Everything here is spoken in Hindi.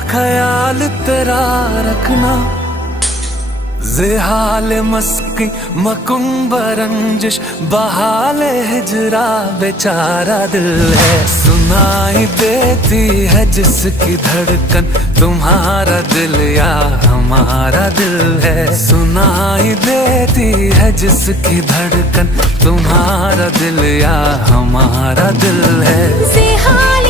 ख्याल तेरा रखना, ज़ेहाल मस्की मकुम्ब रंजिश बहाल हिजरा बेचारा दिल है। सुनाई देती है जिसकी धड़कन तुम्हारा दिल या हमारा दिल है। सुनाई देती है जिसकी धड़कन तुम्हारा दिल या हमारा दिल है। ज़ेहाल